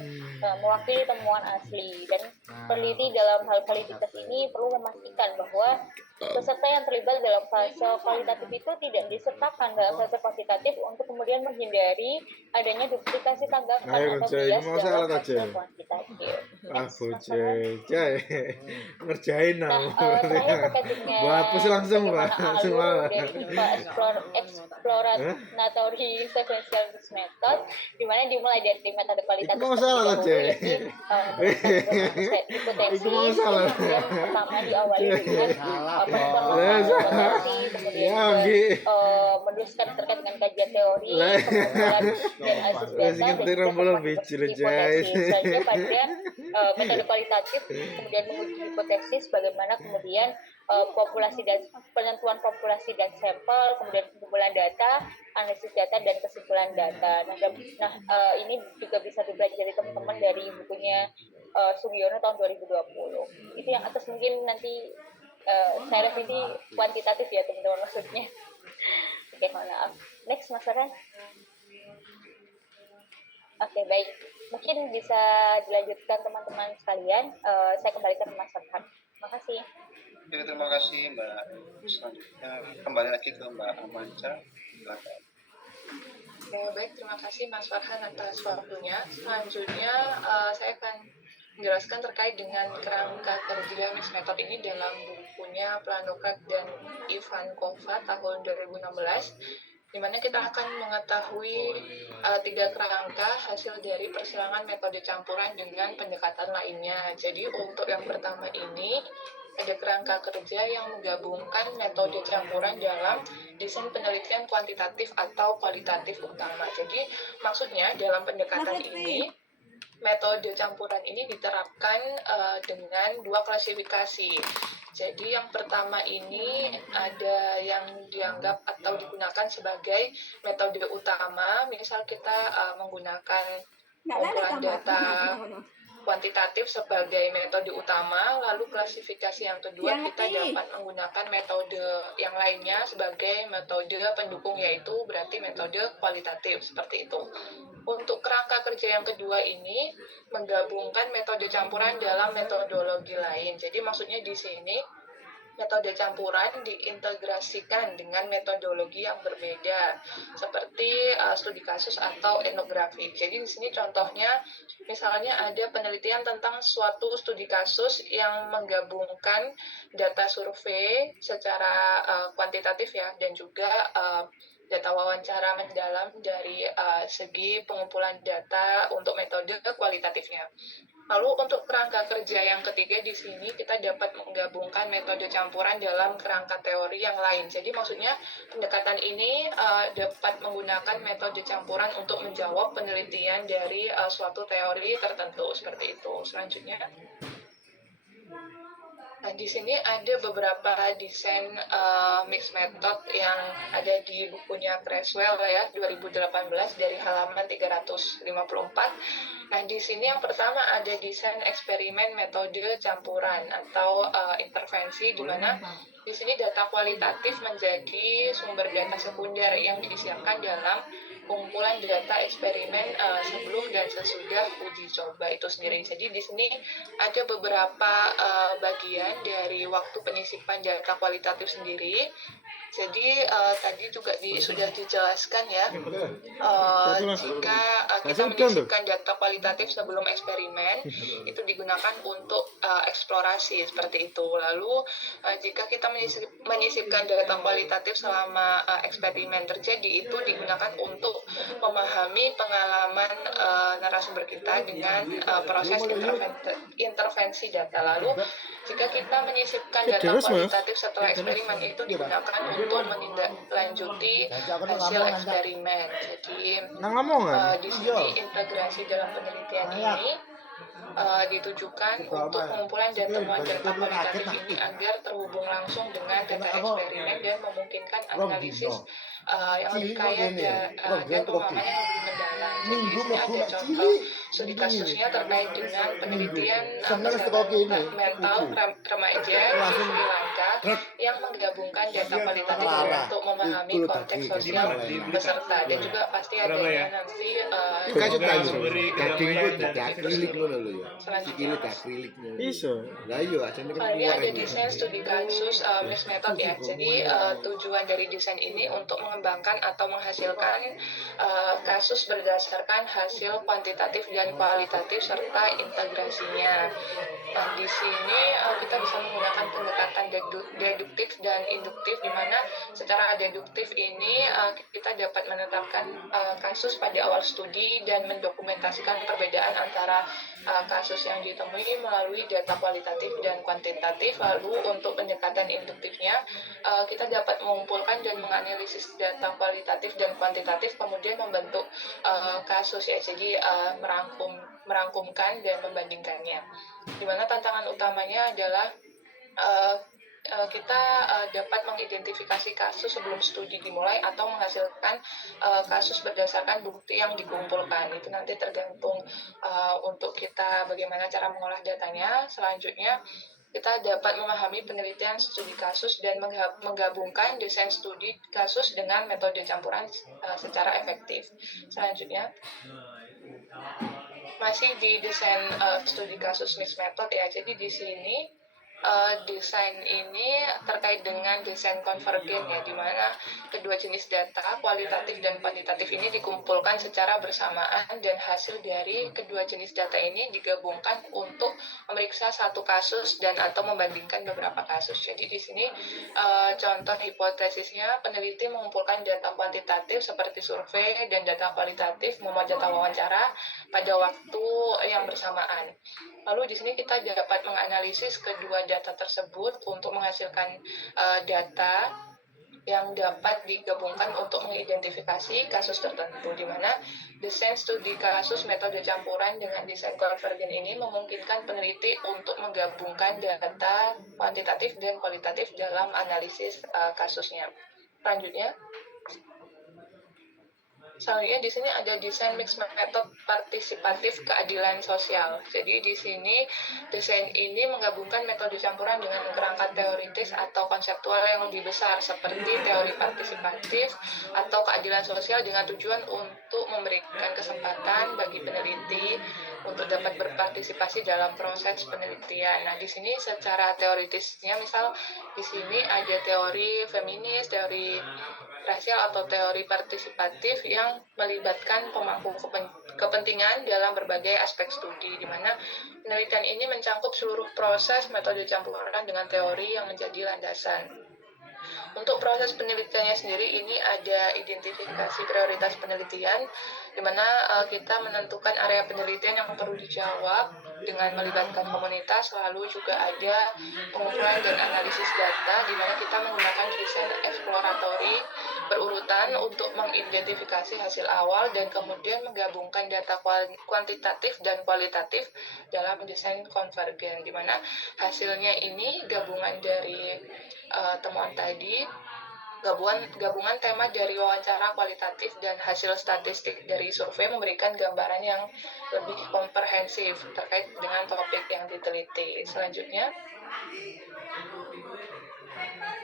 mewakili temuan asli. Dan peneliti dalam hal validitas ini perlu memastikan bahwa peserta yang terlibat dalam fase kualitatif itu tidak disertakan dalam fase kuantitatif untuk kemudian menghindari adanya duplikasi tanggapan atau bias dalam fase kuantitatif. Ngerjain Saya terkait dengan hapus langsung Pak, alur dari tipe exploratory sequential mixed method, di mana dimulai dari metode kualitatif hipotesis, kemudian pertama diawali dengan meneruskan terkait dengan kajian teori, kemudian dan analisis data, dan hipotesis. Selanjutnya pada metode kualitatif kemudian menguji hipotesis bagaimana kemudian penentuan populasi dan sampel, kemudian pengumpulan data, analisis data, dan kesimpulan data. Nah, ini juga bisa dipelajari teman-teman dari bukunya Sugiono tahun 2020. Itu yang atas mungkin nanti saya revisi kuantitatif ya teman-teman maksudnya. Oke, maaf. Next, Mas Farhan. Oke, baik. Mungkin bisa dilanjutkan teman-teman sekalian. Saya kembalikan ke Mas Farhan. Terima kasih. Oke, terima kasih Mbak. Selanjutnya kembali lagi ke Mbak Amanca. Silakan. Ya, baik, terima kasih Mas Farhan atas waktunya. Selanjutnya saya akan menjelaskan terkait dengan kerangka kerja mixed method ini dalam bukunya Planokrat dan Ivankova tahun 2016, di mana kita akan mengetahui 3 kerangka hasil dari persilangan metode campuran dengan pendekatan lainnya. Jadi untuk yang pertama ini ada kerangka kerja yang menggabungkan metode campuran dalam desain penelitian kuantitatif atau kualitatif utama. Jadi maksudnya dalam pendekatan ini metode campuran ini diterapkan dengan 2 klasifikasi. Jadi yang pertama ini ada yang dianggap atau digunakan sebagai metode utama, misal kita menggunakan pengumpulan data kuantitatif sebagai metode utama, lalu klasifikasi yang kedua kita dapat menggunakan metode yang lainnya sebagai metode pendukung, yaitu berarti metode kualitatif seperti itu. Untuk kerangka kerja yang kedua ini menggabungkan metode campuran dalam metodologi lain. Jadi maksudnya di sini metode campuran diintegrasikan dengan metodologi yang berbeda seperti studi kasus atau etnografi. Jadi di sini contohnya misalnya ada penelitian tentang suatu studi kasus yang menggabungkan data survei secara kuantitatif ya, dan juga data wawancara mendalam dari segi pengumpulan data untuk metode kualitatifnya. Lalu untuk kerangka kerja yang ketiga di sini kita dapat menggabungkan metode campuran dalam kerangka teori yang lain. Jadi maksudnya pendekatan ini dapat menggunakan metode campuran untuk menjawab penelitian dari suatu teori tertentu seperti itu. Selanjutnya, nah, di sini ada beberapa desain mixed method yang ada di bukunya Creswell ya 2018 dari halaman 354. Nah, di sini yang pertama ada desain eksperimen metode campuran atau intervensi, di mana di sini data kualitatif menjadi sumber data sekunder yang disiapkan dalam kumpulan data eksperimen sebelum dan sesudah uji coba itu sendiri. Jadi di sini ada beberapa bagian dari waktu penyisipan data kualitatif sendiri. Jadi tadi juga sudah dijelaskan ya, jika kita menyisipkan data kualitatif sebelum eksperimen, itu digunakan untuk eksplorasi seperti itu. Lalu jika kita menyisipkan data kualitatif selama eksperimen terjadi, itu digunakan untuk memahami pengalaman narasumber kita dengan proses intervensi data. Lalu jika kita menyisipkan data kualitatif setelah eksperimen, itu digunakan untuk menindaklanjuti hasil eksperimen. Jadi di sini integrasi dalam penelitian ini ditujukan untuk pengumpulan dan temuan data kualitatif ini agar terhubung langsung dengan data eksperimen dan memungkinkan analisis yang lebih kaya dan pemahaman yang lebih mendalam. Jadi di sini ada contoh studi kasusnya terkait dengan penelitian kesehatan mental remaja di Sri Lanka yang menggabungkan data kualitatif untuk memahami konteks sosial peserta, dan juga pasti adanya nanti selanjutnya ini ada desain studi kasus mixed method ya. Jadi tujuan dari desain ini untuk mengembangkan atau menghasilkan kasus berdasarkan hasil kuantitatif dan kualitatif serta integrasinya. Nah, di sini kita bisa menggunakan pendekatan deduktif dan induktif, di mana secara deduktif ini kita dapat menetapkan kasus pada awal studi dan mendokumentasikan perbedaan antara kasus yang ditemui melalui data kualitatif dan kuantitatif. Lalu untuk pendekatan induktifnya, kita dapat mengumpulkan dan menganalisis data kualitatif dan kuantitatif, kemudian membentuk kasus ya. Jadi merangkumkan dan membandingkannya. Di mana tantangan utamanya adalah kita dapat mengidentifikasi kasus sebelum studi dimulai atau menghasilkan kasus berdasarkan bukti yang dikumpulkan. Itu nanti tergantung untuk kita bagaimana cara mengolah datanya. Selanjutnya kita dapat memahami penelitian studi kasus dan menggabungkan desain studi kasus dengan metode campuran secara efektif. Selanjutnya masih di desain studi kasus mixed method ya. Jadi di sini desain ini terkait dengan desain konvergen ya, di mana kedua jenis data kualitatif dan kuantitatif ini dikumpulkan secara bersamaan dan hasil dari kedua jenis data ini digabungkan untuk memeriksa satu kasus dan atau membandingkan beberapa kasus. Jadi di sini contoh hipotesisnya, peneliti mengumpulkan data kuantitatif seperti survei dan data kualitatif memuat data wawancara pada waktu yang bersamaan. Lalu di sini kita dapat menganalisis kedua data tersebut untuk menghasilkan data yang dapat digabungkan untuk mengidentifikasi kasus tertentu, di mana desain studi kasus metode campuran dengan desain konvergen ini memungkinkan peneliti untuk menggabungkan data kuantitatif dan kualitatif dalam analisis kasusnya. Selanjutnya, Selanjutnya di sini ada desain mixed method partisipatif keadilan sosial. Jadi di sini desain ini menggabungkan metode campuran dengan kerangka teoritis atau konseptual yang lebih besar seperti teori partisipatif atau keadilan sosial dengan tujuan untuk memberikan kesempatan bagi peneliti untuk dapat berpartisipasi dalam proses penelitian. Nah, di sini secara teoritisnya misal di sini ada teori feminis, teori rasial atau teori partisipatif yang melibatkan pemangku kepentingan dalam berbagai aspek studi, di mana penelitian ini mencangkup seluruh proses metode campuran dengan teori yang menjadi landasan. Untuk proses penelitiannya sendiri ini ada identifikasi prioritas penelitian, di mana kita menentukan area penelitian yang perlu dijawab dengan melibatkan komunitas, lalu juga ada pengumpulan dan analisis data, di mana kita menggunakan desain eksploratory berurutan untuk mengidentifikasi hasil awal dan kemudian menggabungkan data kuantitatif dan kualitatif dalam desain konvergen, di mana hasilnya ini gabungan dari temuan tadi, gabungan tema dari wawancara kualitatif dan hasil statistik dari survei memberikan gambaran yang lebih komprehensif terkait dengan topik yang diteliti. Selanjutnya,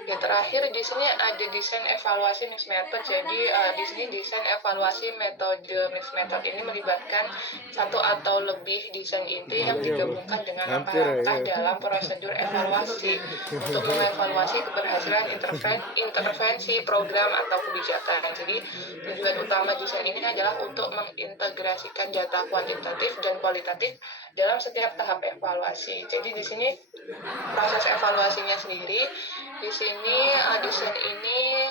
ya terakhir di sini ada desain evaluasi mixed method. Jadi di sini desain evaluasi metode mixed method ini melibatkan satu atau lebih desain inti yang digabungkan dengan langkah-langkah dalam prosedur evaluasi untuk mengevaluasi keberhasilan intervensi program atau kebijakan. Jadi tujuan utama desain ini adalah untuk mengintegrasikan data kuantitatif dan kualitatif dalam setiap tahap evaluasi. Jadi di sini proses evaluasinya sendiri, di sini desain ini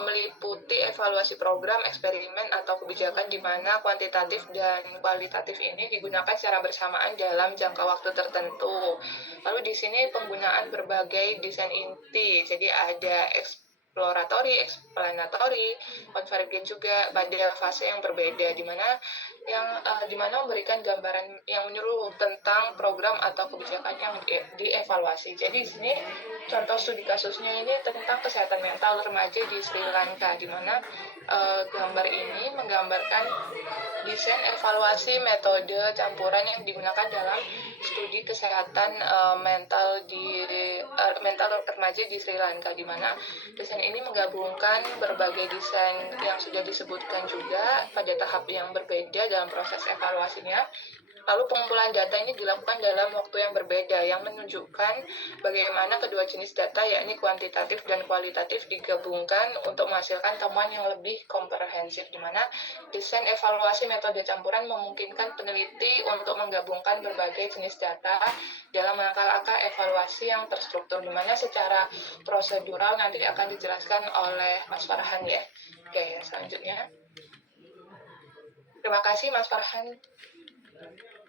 meliputi evaluasi program, eksperimen, atau kebijakan di mana kuantitatif dan kualitatif ini digunakan secara bersamaan dalam jangka waktu tertentu. Lalu di sini penggunaan berbagai desain inti, jadi ada exploratory, explanatory, konvergen juga pada fase yang berbeda, di mana memberikan gambaran yang menyeluruh tentang program atau kebijakan yang dievaluasi. Jadi di sini contoh studi kasusnya ini tentang kesehatan mental remaja di Sri Lanka, di mana gambar ini menggambarkan desain evaluasi metode campuran yang digunakan dalam studi kesehatan mental remaja di Sri Lanka, di mana desain ini menggabungkan berbagai desain yang sudah disebutkan juga pada tahap yang berbeda dalam proses evaluasinya. Lalu pengumpulan data ini dilakukan dalam waktu yang berbeda, yang menunjukkan bagaimana kedua jenis data, yakni kuantitatif dan kualitatif, digabungkan untuk menghasilkan temuan yang lebih komprehensif, di mana desain evaluasi metode campuran memungkinkan peneliti untuk menggabungkan berbagai jenis data dalam langkah-langkah evaluasi yang terstruktur, di mana secara prosedural nanti akan dijelaskan oleh Mas Farhan ya. Oke, selanjutnya. Terima kasih Mas Farhan.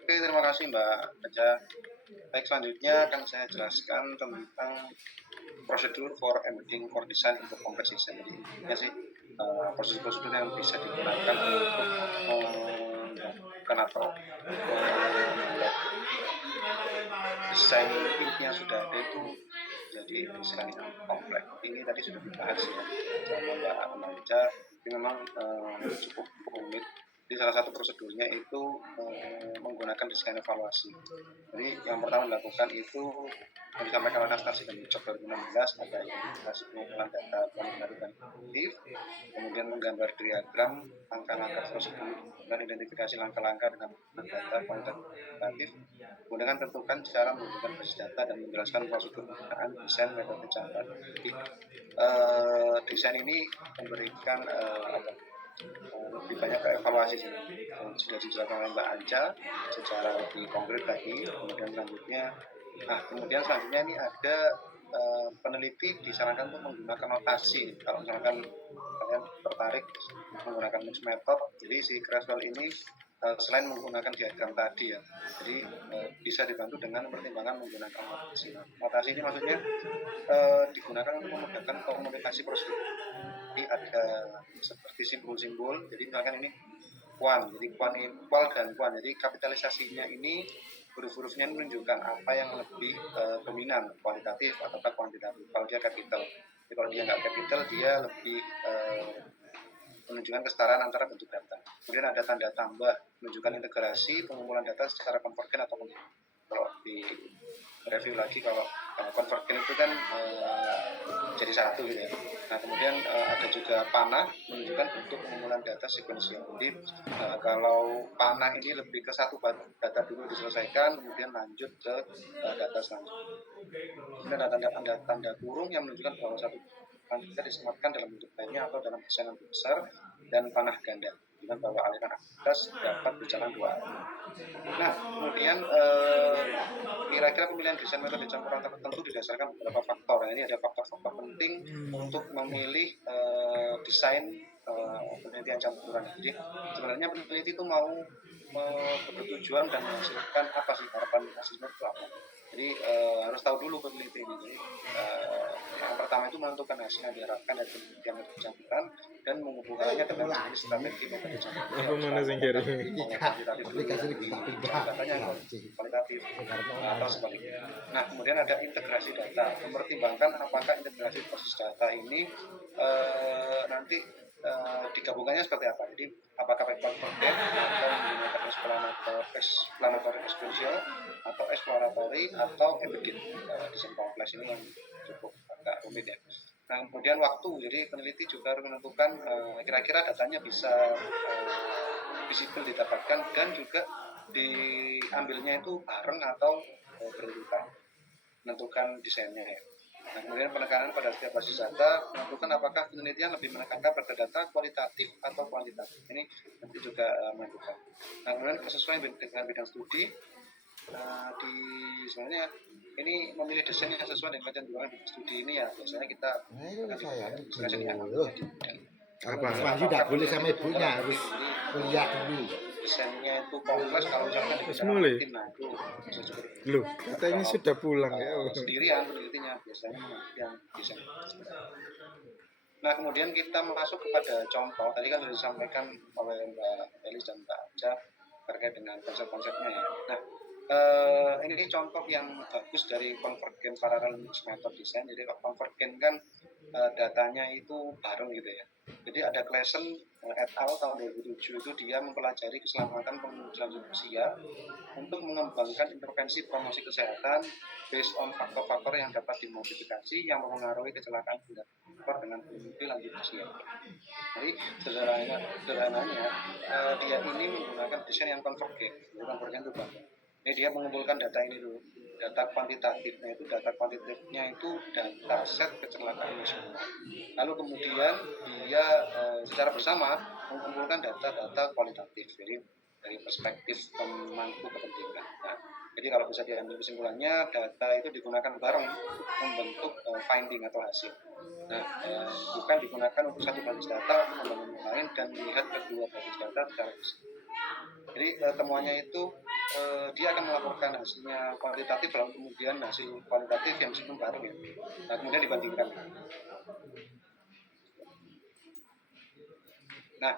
Oke, terima kasih Mbak Aja. Baik, selanjutnya akan saya jelaskan tentang prosedur for embedding for design into complex design. Jadi ini sih prosedur-prosedur yang bisa digunakan untuk menggunakan atau membuat desain yang sudah ada itu jadi desain yang kompleks. Ini tadi sudah dibahas ya sama Mbak Aja. Ini memang cukup rumit. Jadi salah satu prosedurnya itu menggunakan desain evaluasi. Jadi yang pertama dilakukan itu yang disampaikan oleh Nastasi dan Ucok 2016 ada identifikasi pengumpulan data kuantitatif dan kualitatif, kemudian menggambar diagram langkah-langkah prosedur dan identifikasi langkah-langkah dengan data kuantitatif, kemudian tentukan cara menghubungkan basis data dan menjelaskan prosedur penggunaan desain metode campuran. Jadi desain ini memberikan lebih banyak ke evaluasi sih. Sudah dijelaskan oleh Mbak Anca secara lebih konkret tadi. Kemudian selanjutnya ini ada peneliti disarankan untuk menggunakan notasi. Kalau misalkan kalian tertarik menggunakan mixed method, jadi si Creswell ini selain menggunakan diagram tadi ya, jadi bisa dibantu dengan pertimbangan menggunakan notasi. Notasi ini maksudnya digunakan untuk memudahkan komunikasi prosedur. Jadi ada seperti simbol-simbol. Jadi misalkan ini kuan, jadi kual dan kuan. Jadi kapitalisasinya ini huruf-hurufnya menunjukkan apa yang lebih dominan, kualitatif atau kuantitatif. Kalau dia capital, jadi kalau dia nggak capital dia lebih menunjukkan kesetaraan antara bentuk data. Kemudian ada tanda tambah menunjukkan integrasi pengumpulan data secara konvergen atau kalau di review lagi kalau konvergen itu kan jadi satu gitu ya. Nah kemudian ada juga panah menunjukkan bentuk pengumpulan data sekuensial. Jadi kalau panah ini lebih ke satu data dulu diselesaikan, kemudian lanjut ke data selanjutnya. Kemudian ada tanda kurung yang menunjukkan bahwa satu bisa disematkan dalam bentuk lainnya atau dalam desain yang besar, dan panah ganda dengan bahwa aliran aktivitas dapat berjalan dua arah. Nah, kemudian kira-kira pemilihan desain metode campuran tertentu didasarkan beberapa faktor. Ini ada faktor-faktor penting untuk memilih desain penelitian campuran. Jadi sebenarnya peneliti itu mau bertujuan dan menghasilkan apa sih, harapan hasilnya itu apa. Jadi harus tahu dulu peneliti ini. Jadi yang pertama itu menentukan hasil yang diharapkan dari penelitian metode campuran dan menghubungkannya dengan jenis strategi metode campuran. Aku mana sing kiri? Aplikasi datanya kualitatif atau sebaliknya. Nah, kemudian ada integrasi data, mempertimbangkan apakah integrasi proses data ini nanti digabungkannya seperti apa. Jadi apakah konvergen atau menggunakan explanatory exponential atau exploratory atau embedded. Desain kompleks ini yang cukup agak rumit ya. Nah, kemudian waktu, jadi peneliti juga harus menentukan kira-kira datanya bisa visible didapatkan dan juga diambilnya itu bareng atau berurutan, menentukan desainnya ya. Nah, kemudian penekanan pada setiap basis data, menentukan apakah penelitian lebih menekankan pada data kualitatif atau kuantitatif. Ini nanti juga menentukan. Nah, kemudian kesesuaian dengan bidang studi, sebenarnya ini memilih desain yang sesuai dengan kecenderungan bidang studi ini ya. Biasanya kita Apa? Tidak boleh sama ibunya, harus lihat dulu. Desainnya itu kompleks, kalau misalkan di Semula. tim, nah itu bisa seperti itu. Loh, katanya sudah pulang ya. Sendirian penelitinya biasanya yang desain. Nah, kemudian kita masuk kepada contoh. Tadi kan sudah disampaikan oleh Mbak Elis dan Mbak Aja terkait dengan konsep-konsepnya ya. Nah, ini contoh yang bagus dari convergent parallel mixed method design. Jadi convergent kan datanya itu bareng gitu ya. Jadi ada Claassen et al. Tahun 2007 itu dia mempelajari keselamatan pengujian usia untuk mengembangkan intervensi promosi kesehatan based on faktor-faktor yang dapat dimodifikasi yang mempengaruhi kecelakaan dengan pengemudi lanjut usia. Jadi sederhananya dia ini menggunakan desain yang convergent. Convergent itu apa? Ini dia mengumpulkan data ini dulu. Data kuantitatifnya itu data set kecelakaan nasional. Lalu kemudian dia secara bersama mengumpulkan data-data kualitatif. Jadi dari perspektif pemangku kepentingan. Nah, jadi kalau bisa diambil kesimpulannya, data itu digunakan bareng untuk membentuk finding atau hasil. Nah, bukan digunakan untuk satu basis data untuk membangun yang lain dan melihat kedua basis data secara bersama. Jadi temuannya itu dia akan melaporkan hasilnya kualitatif, lalu kemudian hasil kualitatif yang meskipun baru ya. Nah, kemudian dibandingkan. Nah,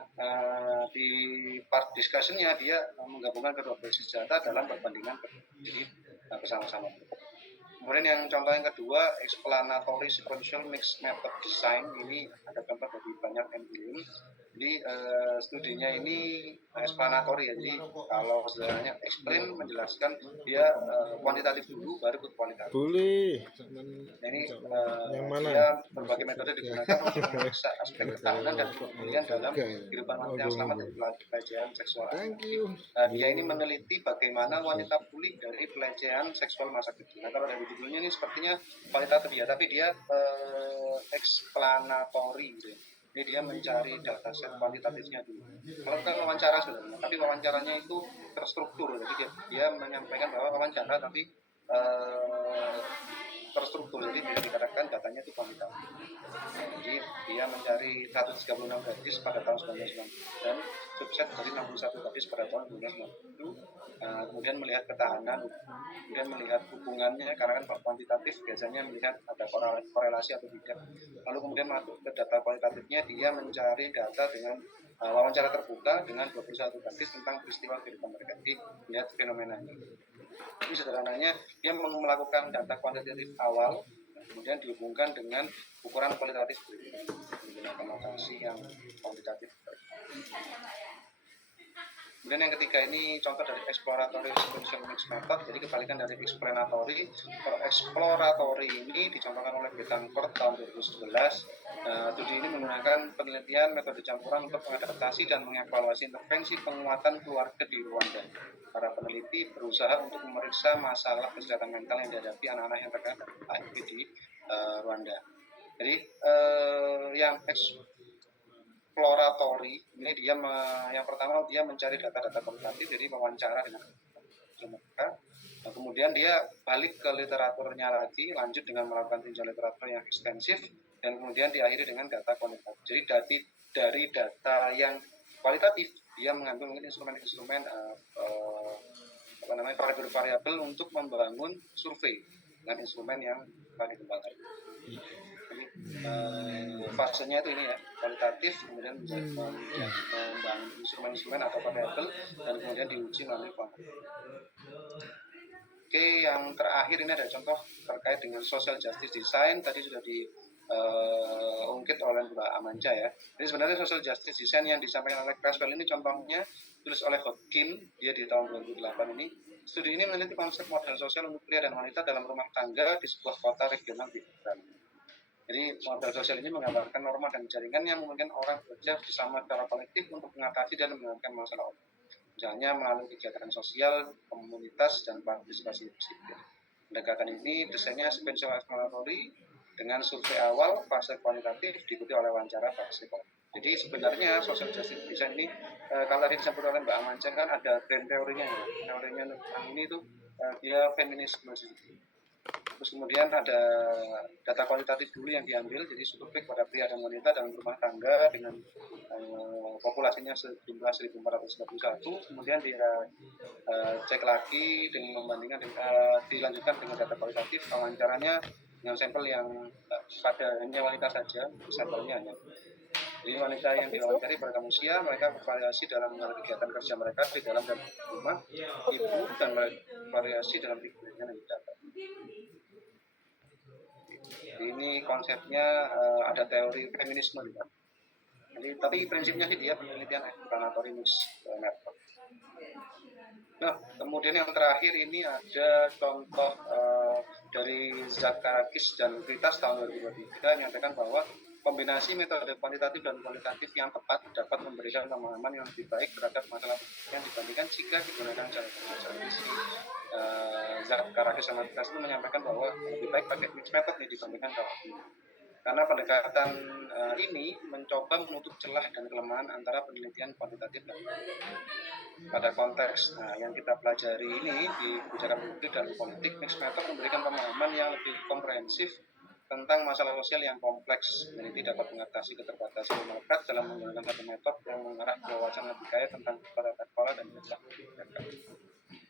di part discussion-nya dia menggabungkan kedua basis data dalam perbandingan, jadi bersama-sama. Kemudian yang contoh yang kedua, explanatory sequential mixed method design. Ini ada contoh dari banyak MBM. Jadi studinya ini explanatory ya. Jadi kalau sederhananya explain, menjelaskan, dia kuantitatif dulu baru ke kualitatif. Boleh. Nah, ini yang mana? dia berbagai metode digunakan untuk memeriksa aspek ketahanan dan kemudian dalam kehidupan wanita yang selamat dari pelecehan seksual. Dia ini meneliti bagaimana wanita pulih dari pelecehan seksual masa kecil. Nah, kalau dari judulnya ini sepertinya kualitatif ya, tapi dia explanatory gitu ya. Jadi dia mencari data set kuantitatifnya dulu. Kalau bukan wawancara sebenarnya, tapi wawancaranya itu terstruktur. Jadi dia menyampaikan bahwa wawancara tapi terstruktur. Jadi bisa dikatakan datanya itu kuantitatif. Jadi dia mencari 136 gadis pada tahun 1990 dan subset dari 61 gadis pada tahun 1990. Kemudian melihat ketahanan, kemudian melihat hubungannya, karena kan kuantitatif biasanya melihat ada korelasi atau tidak. Lalu kemudian masuk ke data kualitatifnya, dia mencari data dengan wawancara terbuka dengan 21 gadis tentang peristiwa kehidupan mereka. Jadi melihat fenomenanya. Ini sederhananya dia melakukan data kuantitatif awal, kemudian dihubungkan dengan ukuran kualitatif berikutnya. konotasi yang kuantitatif. Kemudian yang ketiga ini contoh dari exploratory responsion mixed method, jadi kebalikan dari explanatory. Kalau exploratory ini dicontohkan oleh Betancourt tahun 2011. Studi ini menggunakan penelitian metode campuran untuk mengadaptasi dan mengevaluasi intervensi penguatan keluarga di Rwanda. Para peneliti berusaha untuk memeriksa masalah kesehatan mental yang dihadapi anak-anak yang terkena HIV di Rwanda. Jadi yang exploratory ini dia yang pertama dia mencari data-data kualitatif, jadi wawancara dengan mereka. Nah, kemudian dia balik ke literaturnya lagi, lanjut dengan melakukan tinjauan literatur yang ekstensif, dan kemudian diakhiri dengan data kuantitatif. Jadi dari data yang kualitatif dia mengambil mungkin instrumen-instrumen variabel untuk membangun survei dengan instrumen yang telah dikembangkan. Jadi fasenya itu ini ya, kualitatif, kemudian membangun instrumen-instrumen atau variabel, dan kemudian diuji melalui kuantitatif. Oke, yang terakhir ini ada contoh terkait dengan social justice design. Tadi sudah diungkit oleh Mbak Amanca ya. Jadi sebenarnya social justice design yang disampaikan oleh Creswell ini contohnya tulis oleh Hodgkin, dia di tahun 2008 ini. Studi ini meneliti konsep model sosial untuk pria dan wanita dalam rumah tangga di sebuah kota regional di Iran. Jadi model sosial ini menggambarkan norma dan jaringan yang memungkinkan orang bekerja bersama secara kolektif untuk mengatasi dan menyelesaikan masalah orang. Misalnya melalui kegiatan sosial, komunitas, dan partisipasi sipil. Pendekatan ini desainnya sequential exploratory dengan survei awal, fase kuantitatif, diikuti oleh wawancara fase kualitatif. Jadi sebenarnya social justice design ini, kalau tadi disebut oleh Mbak Amanca kan ada grand teorinya. Teorinya tentang ini tuh dia feminisme. Terus kemudian ada data kualitatif dulu yang diambil, jadi survei kepada pria dan wanita dalam rumah tangga dengan populasinya sejumlah 1.491, kemudian dia cek lagi dengan membandingkan dilanjutkan dengan data kualitatif, wawancaranya dengan sampel yang pada hanya wanita saja, sampelnya hanya. Jadi wanita yang diwawancari beragam usia, mereka bervariasi dalam kegiatan kerja mereka di dalam dan rumah, ibu, dan variasi dalam pikirannya dan data. Ini konsepnya ada teori feminisme juga. Jadi, tapi prinsipnya sih dia penelitian explanatory mixed method. Nah, kemudian yang terakhir ini ada contoh dari Zakarakis dan Kritas tahun 2023 yang menyatakan bahwa kombinasi metode kuantitatif dan kualitatif yang tepat dapat memberikan pemahaman yang lebih baik terhadap masalah yang dibandingkan jika digunakan cara tradisi. Zakarakis sama Kritas itu menyampaikan bahwa lebih baik pakai mixed method dibandingkan kalau karena pendekatan ini mencoba menutup celah dan kelemahan antara penelitian kuantitatif dan pada konteks yang kita pelajari ini di kebijakan publik dan politik, mixed method memberikan pemahaman yang lebih komprehensif tentang masalah sosial yang kompleks. Peneliti dapat mengatasi keterbatasan masyarakat dalam menggunakan satu metode yang mengarah ke wawasan lebih kaya tentang tata kelola dan masyarakat.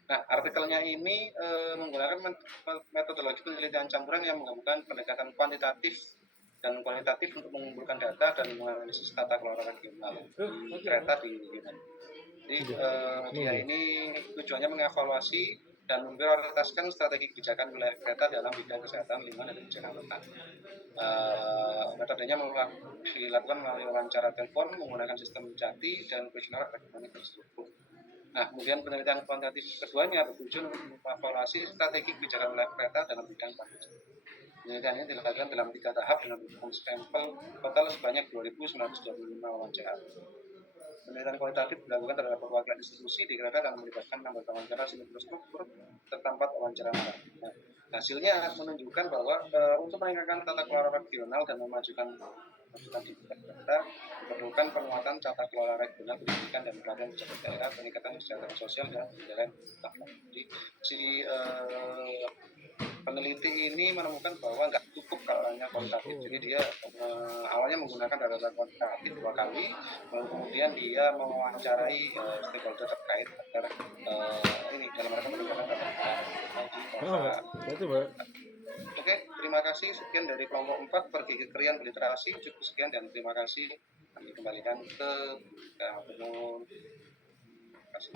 Nah, artikelnya ini menggunakan metodologi penelitian campuran yang menggabungkan pendekatan kuantitatif dan kualitatif untuk mengumpulkan data dan menganalisis tata kelola regional di kereta di Yunani. Jadi dia ini tujuannya mengevaluasi dan memprioritaskan strategi kebijakan wilayah kereta dalam bidang kesehatan, lingkungan, dan kebijakan kota. Metodenya dilakukan melalui wawancara telepon menggunakan sistem jati dan kuesioner elektronik terstruktur. Nah, kemudian penelitian kuantitatif keduanya bertujuan untuk mengevaluasi strategi kebijakan wilayah kereta dalam bidang pariwisata. Penelitian ini dilakukan dalam 3 tahap dengan sampel total sebanyak 2.925 wawancara. Penelitian kualitatif dilakukan terhadap perwakilan institusi di kereta dan melibatkan anggota wawancara struktur serta 4 wawancara malam. Nah, hasilnya menunjukkan bahwa untuk meningkatkan tata kelola regional dan memajukan di kereta diperlukan penguatan tata kelola regional pendidikan dan pelatihan pejabat daerah, peningkatan kesejahteraan sosial dan pengendalian takut. Jadi si peneliti ini menemukan bahwa nggak cukup kalau hanya kualitatif. Jadi dia awalnya menggunakan data kuantitatif 2 kali, lalu kemudian dia mewawancarai stakeholder terkait agar ini dalam rangka meningkatkan Oke, terima kasih. Sekian dari kelompok 4 pergi ke Krian Literasi. Cukup sekian dan terima kasih. Kami kembalikan ke Terima kasih.